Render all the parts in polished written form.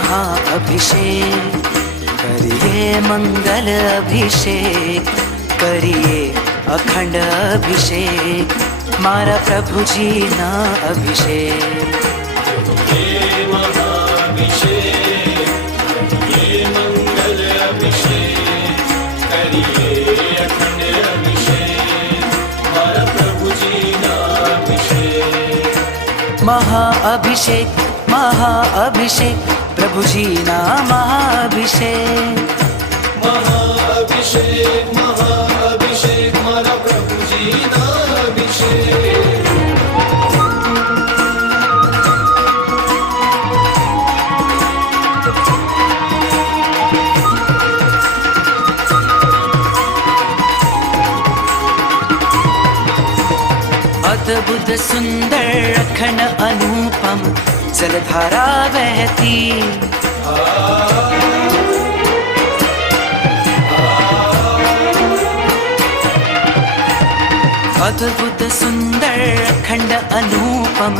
महाअभिषेक करिए मंगल अभिषेक करिए अखंड अभिषेक मारा प्रभु जी ना अभिषेक ये महाअभिषेक ये मंगल अभिषेक करिए अखंड अभिषेक मारा प्रभु जी ना अभिषेक महाअभिषेक महाअभिषेक प्रभु जी ना महाअभिषेक महाअभिषेक महाअभिषेक मारा प्रभु जी ना अभिषेक अद्भुत सुंदर अखंड अनुपम जलधारा बहती अद्भुत सुंदर अखंड अनुपम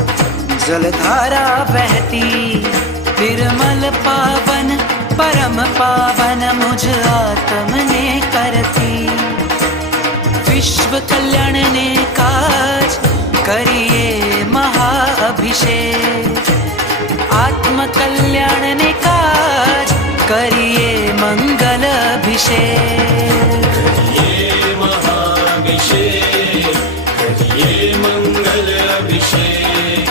जलधारा बहती निर्मल पावन परम पावन मुझ आत्म ने करती विश्व कल्याण ने काज करिए महाअभिषेक आत्म कल्याण ने काज करिए मंगल अभिषेक ये महाअभिषेक करिए मंगल अभिषेक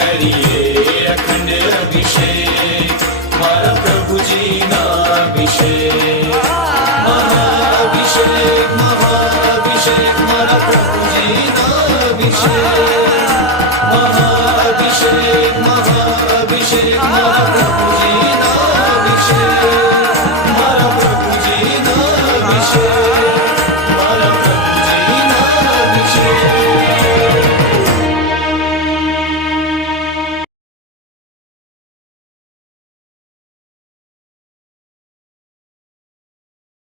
करिए अखंड अभिषेक मारा प्रभु जी ना अभिषेक महाअभिषेक महाअभिषेक मारा प्रभु जी ना अभिषेक महाअभिषेक महाअभिषेक मारा प्रभु